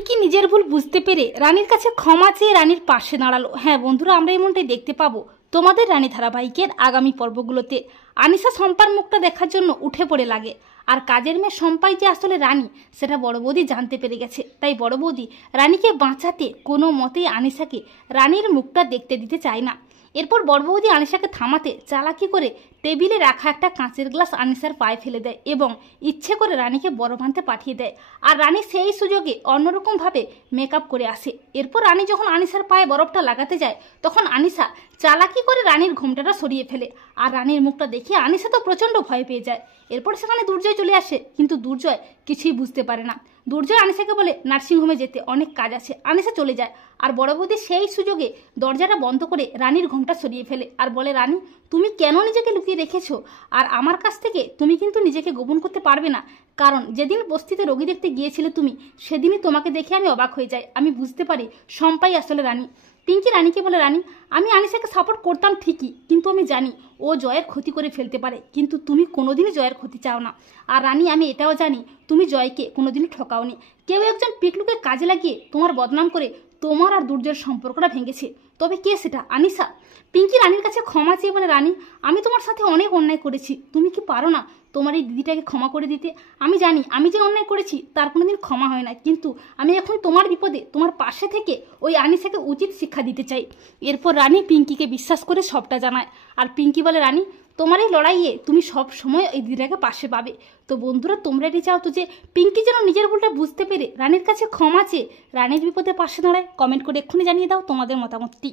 পিঙ্কি নিজের ভুল বুঝতে পেরে রানীর কাছে ক্ষমা চেয়ে রানীর পাশে দাঁড়ালো। হ্যাঁ বন্ধুরা, আমরা এমনটাই দেখতে পাবো তোমাদের রানী ধারাবাহিকের আগামী পর্বগুলোতে। আনিশা শম্পার মুখটা দেখার জন্য উঠে পড়ে লাগে, আর কাজের মেয়ে শম্পাই যে আসলে রানী সেটা বড় বৌদি জানতে পেরে গেছে। তাই বড় বৌদি রানীকে বাঁচাতে কোনো মতেই আনিশাকে রানীর মুখটা দেখতে দিতে চায় না। এরপর বড় বৌদি আনিশাকে থামাতে চালাকি করে টেবিলে রাখা একটা কাঁচের গ্লাস আনিশার পায়ে ফেলে দেয় এবং ইচ্ছে করে রানীকে বরফ আনতে পাঠিয়ে দেয়। আর রানী সেই সুযোগে অন্যরকমভাবে মেকআপ করে আসে। এরপর রানী যখন আনিশার পায়ে বরফটা লাগাতে যায় তখন আনিশা চালাকি করে রানীর ঘোমটাটা সরিয়ে ফেলে, আর রানীর মুখটা দেখে আনিশা তো প্রচণ্ড ভয় পেয়ে যায়। এরপর সেখানে দুর্জয় চলে আসে, কিন্তু দুর্জয় কিছুই বুঝতে পারে না। দুর্জয় আনিশাকে বলে নার্সিংহোমে যেতে, অনেক কাজ আছে। আনিশা চলে যায়, আর বড় বৌদি সেই সুযোগে দরজাটা বন্ধ করে রানীর ঘোমটা সরিয়ে ফেলে আর বলে, রানী তুমি কেন নিজেকে লুকিয়ে রেখেছো? আর আমার কাছ থেকে তুমি কিন্তু নিজেকে গোপন করতে পারবে না, কারণ যেদিন বস্তিতে রোগী দেখতে গিয়েছিলে তুমি, সেদিনই তোমাকে দেখে আমি অবাক হয়ে যাই। আমি বুঝতে পারি শম্পাই আসলে রানী। পিঙ্কি রানীকে বলে, রানী আমি আনিশাকে সাপোর্ট করতাম ঠিকই, কিন্তু আমি জানি ও জয়ের ক্ষতি করে ফেলতে পারে, কিন্তু তুমি কোনোদিনই জয়ের ক্ষতি চাও না। আর রানী আমি এটাও জানি তুমি জয়কে কোনোদিনই ঠকাওনি। কেউ একজন পিকলুকে কাজে লাগিয়ে তোমার বদনাম করে তোমার আর দুর্জয়ের সম্পর্কটা ভেঙেছে। তবে কে সেটা? আনিশা। পিঙ্কি রানীর কাছে ক্ষমা চেয়ে বলে, রানী আমি তোমার সাথে অনেক অন্যায় করেছি, তুমি কি পারো না তোমার এই দিদিটাকে ক্ষমা করে দিতে? আমি জানি আমি যে অন্যায় করেছি তার কোনোদিন ক্ষমা হয় না, কিন্তু আমি এখন তোমার বিপদে তোমার পাশে থেকে ওই আনিশাকে উচিত শিক্ষা দিতে চাই। এরপর রানী পিঙ্কিকে বিশ্বাস করে সবটা জানায়, আর পিঙ্কি বলে, রানী তোমার এই লড়াইয়ে তুমি সব সময় এই দিদিটাকে পাশে পাবে। তো বন্ধুরা, তোমরা এটি চাও তো যে পিঙ্কি যেন নিজের ভুলটা বুঝতে পেরে রানীর কাছে ক্ষমা চেয়ে রানীর বিপদে পাশে দাঁড়ায়? কমেন্ট করে এক্ষুনি জানিয়ে দাও তোমাদের মতামতটি।